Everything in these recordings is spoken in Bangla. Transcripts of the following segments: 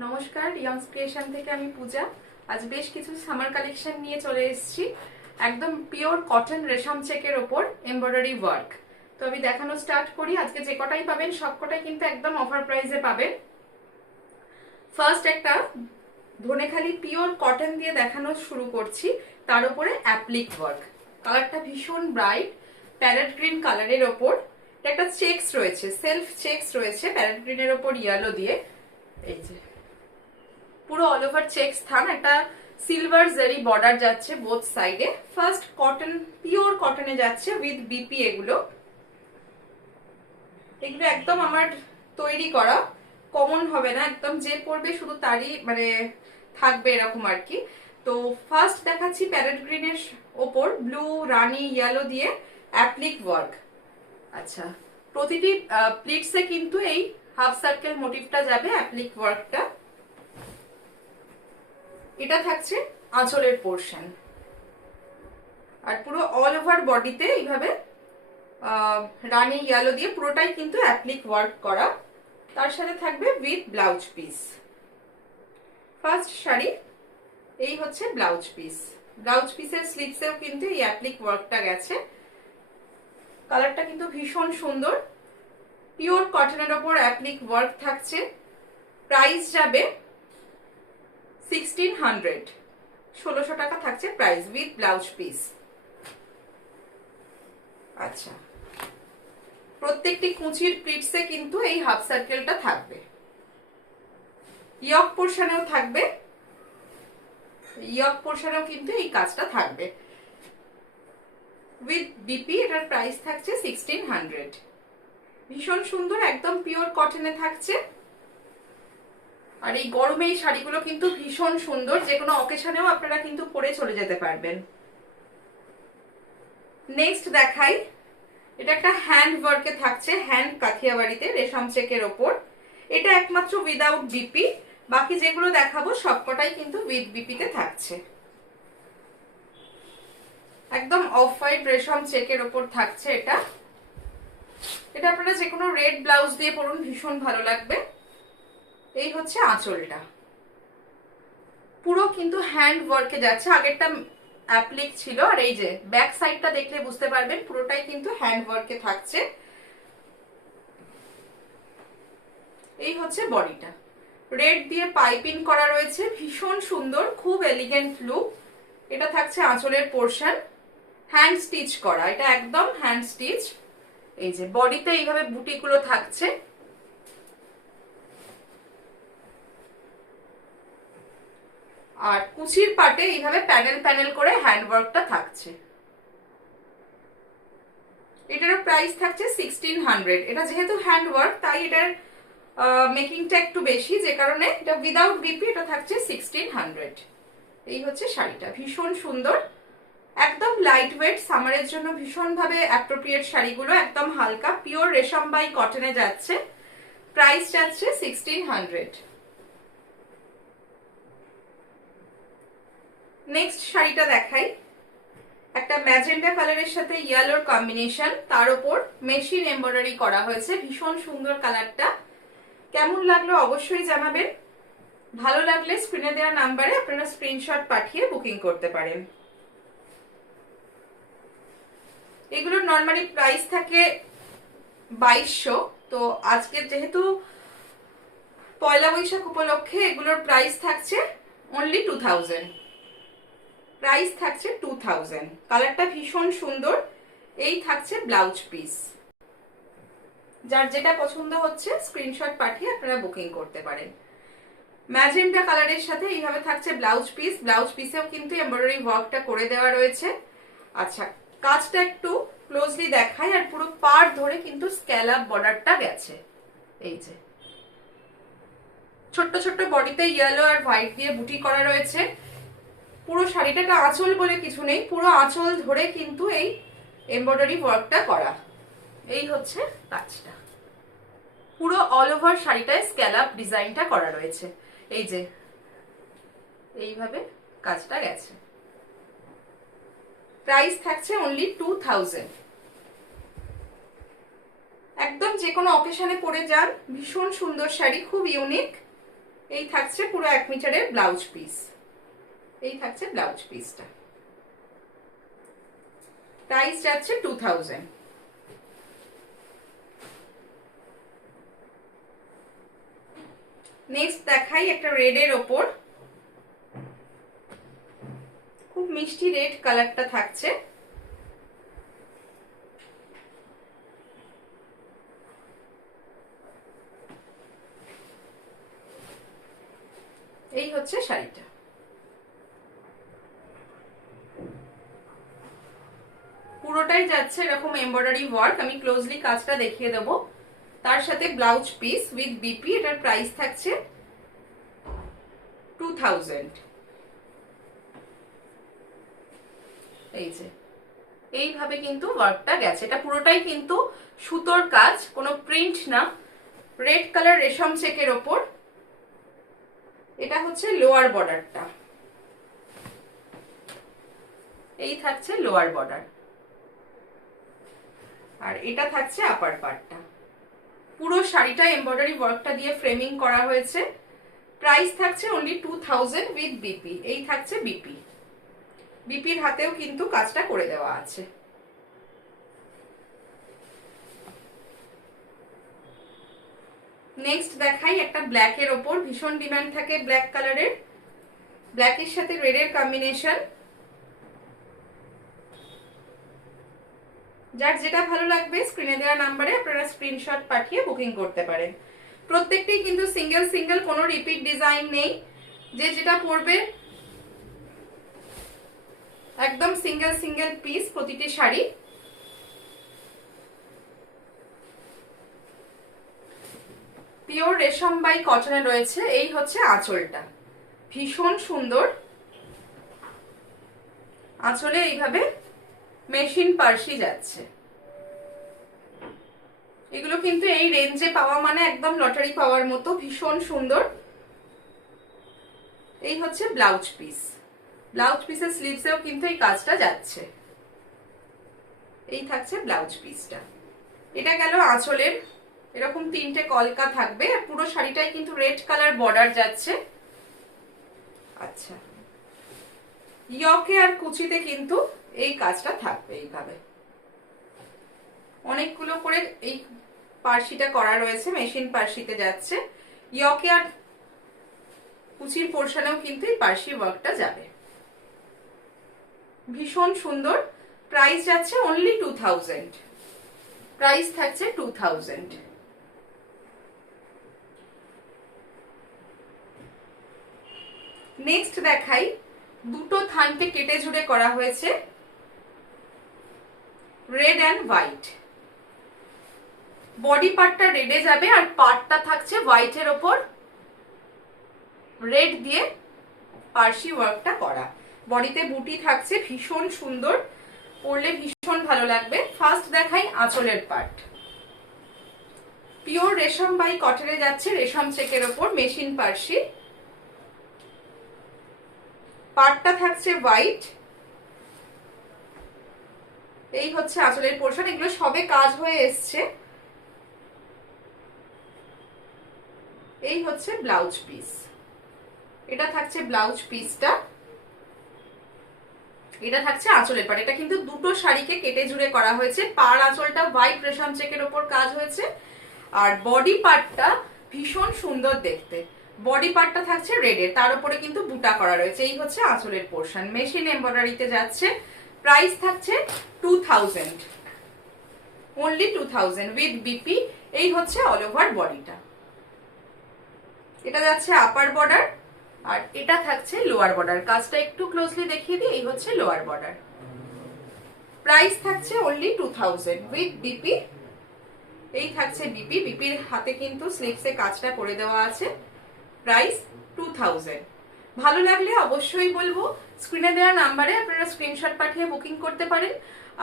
নমস্কার, রিয়ংস ক্রিয়েশন থেকে আমি পূজা। আজ বেশ কিছু সামার কালেকশন নিয়ে চলে এসেছি। একদম পিওর কটন রেশম চেকের ওপর এমব্রয়ডারি ওয়ার্ক। তো আমি দেখানো স্টার্ট করি। আজকে যে কটাই পাবেন সব কটাই কিন্তু একদম অফার প্রাইসে পাবেন। ফার্স্ট একটা ধনেখালি পিওর কটন দিয়ে দেখানো শুরু করছি, তার উপরে অ্যাপ্লিক ওয়ার্ক। কালারটা ভীষণ ব্রাইট, প্যারেট গ্রিন কালারের ওপর। একটা চেকস রয়েছে, সেলফ চেকস রয়েছে প্যারেট গ্রিনের ওপর ইয়েলো দিয়ে। এই যে পুরো অল ওভার চেকস থান, একটা সিলভার জারি বর্ডার যাচ্ছে বোথ সাইডে। ফার্স্ট কটন, পিওর কটনে যাচ্ছে উইথ বিপি। এগুলো একদম আমার তৈরি করা, কমন হবে না, একদম যে পরবে শুধু তারই মানে থাকবে এরকম আর কি। তো ফার্স্ট দেখাচ্ছি প্যারেট গ্রিনের ওপর ব্লু রানি ইয়েলো দিয়ে অ্যাপ্লিক ওয়ার্ক। আচ্ছা, প্রতিটি প্লিটসে কিন্তু এই হাফ সার্কেল মোটিভটা যাবে, অ্যাপ্লিক ওয়ার্কটা। এটা থাকছে আঁচলের পোর্শন, আর পুরো অল ওভার বডিতে এইভাবে রানি ইয়েলো দিয়ে পুরোটাই কিন্তু অ্যাপ্লিক ওয়ার্ক করা। তার সাথে থাকবে with blouse piece. First sari, এই হচ্ছে ব্লাউজ পিস। ব্লাউজ পিসের স্লিভসেও কিন্তু এই অ্যাপ্লিক ওয়ার্কটা গেছে। কালারটা কিন্তু ভীষণ সুন্দর, পিওর কটনের ওপর অ্যাপ্লিক ওয়ার্ক থাকছে। প্রাইস যাবে 1600, 1600 টাকা থাকছে প্রাইস উইথ ব্লাউজ পিস। আচ্ছা, প্রত্যেকটি কুচির প্লিটসে কিন্তু এই হাফ সার্কেলটা থাকবে। ইয়ক পোর্শনেও থাকবে, ইয়ক পোর্শনেও কিন্তু এই কাজটা থাকবে উইথ বিপি। এটার প্রাইস থাকছে 1600। ভীষণ সুন্দর, একদম পিওর কটনে থাকছে। আর এই গরমে এই শাড়িগুলো কিন্তু ভীষণ সুন্দর, যে কোনো অকেশনেও আপনারা কিন্তু পরে চলে যেতে পারবেন। নেক্সট দেখাই, এটা একটা হ্যান্ড ওয়ার্কে থাকছে, হ্যান্ড কাথিয়াবাড়িতে রেশম চেকের ওপর। এটা একমাত্র উইদাউট বিপি, বাকি যেগুলো দেখাবো সবকটাই কিন্তু উইথ বিপিতে থাকছে। একদম অফ হোয়াইট রেশম চেকের ওপর থাকছে এটা। এটা আপনারা যে কোনো রেড ব্লাউজ দিয়ে পরুন, ভীষণ ভালো লাগবে। এই হচ্ছে আঁচলটা, পুরো কিন্তু হ্যান্ড ওয়ার্কে যাচ্ছে। আগেরটা অ্যাপ্লিক ছিল, আর এই যে ব্যাক সাইডটা দেখলে বুঝতে পারবেন পুরোটাই কিন্তু হ্যান্ড ওয়ার্কে থাকছে। এই হচ্ছে বডিটা, রেড দিয়ে পাইপিং করা রয়েছে, ভীষণ সুন্দর, খুব এলিগেন্ট লুক। এটা থাকছে আঁচলের পোর্শন, হ্যান্ড স্টিচ করা, এটা একদম হ্যান্ড স্টিচ। এই যে বডিতে এইভাবে বুটিগুলো থাকছে। আর কুচির পাটে এইভাবে প্যানেল প্যানেল করে হ্যান্ড ওয়ার্কটা থাকছে। এটার প্রাইস থাকছে 1600। এটা যেহেতু হ্যান্ড ওয়ার্ক তাই এটার মেকিংটা একটু বেশি, যে কারণে এটা উইদাউট বিপি এটা থাকছে 1600। এই হচ্ছে শাড়িটা, ভীষণ সুন্দর, একদম লাইট ওয়েট, সামারের জন্য ভীষণ ভাবে অ্যাপ্রোপ্রিয়েট শাড়িগুলো। একদম হালকা পিওর রেশম বাই কটনে যাচ্ছে, প্রাইস যাচ্ছে 1600। নেক্সট শাড়িটা দেখাই, একটা ম্যাজেন্ডা কালারের সাথে ইয়েলোর কম্বিনেশন, তার উপর মেশিন এমব্রয়ডারি করা হয়েছে। ভীষণ সুন্দর কালারটা, কেমন লাগলো অবশ্যই জানাবেন। ভালো লাগলে স্ক্রিনে দেওয়া নাম্বারে আপনারা স্ক্রিনশট পাঠিয়ে বুকিং করতে পারেন। এগুলোর নর্মালি প্রাইস থাকে 2200, তো আজকে যেহেতু পয়লা বৈশাখ উপলক্ষে এগুলোর প্রাইস থাকছে অনলি 2000। প্রাইস থাকছে 2000। কালারটা ভীষণ সুন্দর। এই থাকছে ব্লাউজ পিস, যার যেটা পছন্দ হচ্ছে স্ক্রিনশট পাঠিয়ে আপনারা বুকিং করতে পারেন। ম্যাজেন্ডা কালারের সাথে এইভাবে থাকছে ব্লাউজ পিস। ব্লাউজ পিসেও কিন্তু এমব্রয়ডারি ওয়ার্কটা করে দেওয়া রয়েছে। আচ্ছা, কাজটা একটু ক্লোজলি দেখাই। আর পুরো পাড় ধরে কিন্তু স্ক্যালাপ বর্ডারটা গেছে। এই যে ছোট্ট ছোট্ট বডিতে ইয়েলো আর হোয়াইট দিয়ে বুটি করা রয়েছে। পুরো শাড়িটাকে আঁচল বলে কিছু নেই, পুরো আঁচল ধরে কিন্তু এই এমব্রয়ডারি ওয়ার্কটা করা। এই হচ্ছে কাজটা, পুরো অল ওভার শাড়িটায় স্ক্যালাপ ডিজাইনটা করা রয়েছে। এই যে এইভাবে কাজটা গেছে। প্রাইস থাকছে অনলি 2000। একদম যে কোনো অকেশনে পরে যান, ভীষণ সুন্দর শাড়ি, খুব ইউনিক। এই থাকছে পুরো 1 মিটারের ব্লাউজ পিস। এই থাকছে ব্লাউজ পিসটা, প্রাইস যাচ্ছে 2000। নেক্সট দেখাই একটা রেডের ওপর, খুব মিষ্টি রেড কালারটা থাকছে। এই হচ্ছে শাড়িটা। পুরোটাই যাচ্ছে এরকম এমব্রয়ডারি ওয়ার্ক। আমি ক্লোজলি কাজটা দেখিয়ে দেব। তার সাথে ব্লাউজ পিস উইথ বিপি। এটার প্রাইস থাকছে 2000। এই যে এইভাবে কিন্তু ওয়ার্কটা গেছে। এটা পুরোটাই কিন্তু সুতোর কাজ, কোনো প্রিন্ট না। রেড কালার রেশম চেকের ওপর। এটা হচ্ছে লোয়ার বর্ডারটা, এই থাকছে লোয়ার বর্ডার, আর এটা থাকছে আপার পার্টটা। পুরো শাড়িটা এমব্রয়ডারি ওয়ার্কটা দিয়ে ফ্রেমিং করা হয়েছে। প্রাইস থাকছে অনলি 2000 উইথ বিপি। এই থাকছে বিপি। বিপির হাতেও কিন্তু কাজটা করে দেওয়া আছে। নেক্সট দেখাই একটা ব্ল্যাকের ওপর। ভীষণ ডিমান্ড থাকে ব্ল্যাক কালারের। ব্ল্যাকের সাথে রেডের কম্বিনেশন। যার যেটা ভালো লাগবে স্ক্রিনে দেওয়া নাম্বারে আপনারা স্ক্রিনশট পাঠিয়ে বুকিং করতে পারেন। প্রত্যেকটাই কিন্তু সিঙ্গেল সিঙ্গেল, কোনো রিপিট ডিজাইন নেই। যে যেটা পরবে একদম সিঙ্গেল সিঙ্গেল পিস প্রতিটি শাড়ি। পিওর রেশম বাই কটনে রয়েছে। এই হচ্ছে আঁচলটা, ভীষণ সুন্দর। আঁচলে এইভাবে মেশিন পার্সি যাচ্ছে। এগুলো কিন্তু এই রেঞ্জে পাওয়া মানে একদম লটারি পাওয়ার মতো, ভীষণ সুন্দর। এই হচ্ছে ব্লাউজ পিস। ব্লাউজ পিসের স্লিভসেও কিন্তু এই কাজটা যাচ্ছে। এই থাকছে ব্লাউজ পিসটা। এটা গেল আঁচলের। এরকম 3টে কলকা থাকবে। আর পুরো শাড়িটাই কিন্তু রেড কালার বর্ডার যাচ্ছে। আচ্ছা, ইয়কে আর কুচিতে কিন্তু এই কাজটা থাকবে এইভাবে। অনেকগুলো করে এই পার্সিটা করা রয়েছে, মেশিন পার্সিতে যাচ্ছে। ইয়কে আর কুচির পোর্শনেও কিন্তু এই পার্সি ওয়ার্কটা যাবে। ভীষণ সুন্দর। প্রাইস যাচ্ছে অনলি 2000। প্রাইস থাকছে 2000। নেক্সট দেখাই, দুটো থানকে কেটে জুড়ে করা হয়েছে, রেড অ্যান্ড হোয়াইট। বডি পার্টটা রেডে যাবে আর পার্টটা থাকছে হোয়াইটের ওপর রেড দিয়ে পার্সি ওয়ার্কটা করা। বডিতে বুটি থাকছে, ভীষণ সুন্দর, পরলে ভীষণ ভালো লাগবে। ফার্স্ট দেখাই আঁচলের পার্ট। পিওর রেশম বাই কটনে যাচ্ছে, রেশম চেকের ওপর মেশিন পার্সি। পার্টটা থাকছে হোয়াইট। এই হচ্ছে আঁচলের পোর্শন। এগুলো সবে কাজ হয়ে এসছে। এই হচ্ছে ব্লাউজ পিস। এটা থাকছে ব্লাউজ পিসটা। এটা থাকছে আঁচলের পার্ট। এটা কিন্তু দুটো শাড়িকে কেটে জুড়ে করা হয়েছে। পার আঁচলটা হোয়াইট রেশম চেকের ওপর কাজ হয়েছে, আর বডি পার্টটা ভীষণ সুন্দর দেখতে। বডি পার্টটা থাকছে রেডের, তার উপরে কিন্তু বুটা করা রয়েছে। এই হচ্ছে আঁচলের পোর্শন, মেশিন এমব্রয়ডারিতে যাচ্ছে। প্রাইস থাকছে 2000, অনলি 2000 উইথ বিপি। এই হচ্ছে অল ওভার বডিটা। এটা যাচ্ছে আপার বর্ডার, আর এটা থাকছে লোয়ার বর্ডার। কাজটা একটু ক্লোজলি দেখিয়ে দিই। এই হচ্ছে লোয়ার বর্ডার। প্রাইস থাকছে অনলি 2000 উইথ বিপি। এই থাকছে বিপি। বিপির হাতে কিন্তু স্লিভসে কাজটা করে দেওয়া আছে। প্রাইস 2000। ভালো লাগলে অবশ্যই বলবো স্ক্রিনে দেওয়া নাম্বারে আপনারা স্ক্রিনশট পাঠিয়ে বুকিং করতে পারেন।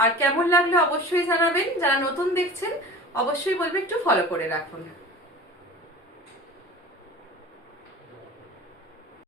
আর কেমন লাগলে অবশ্যই জানাবেন। যারা নতুন দেখছেন অবশ্যই বলবে একটু ফলো করে রাখুন।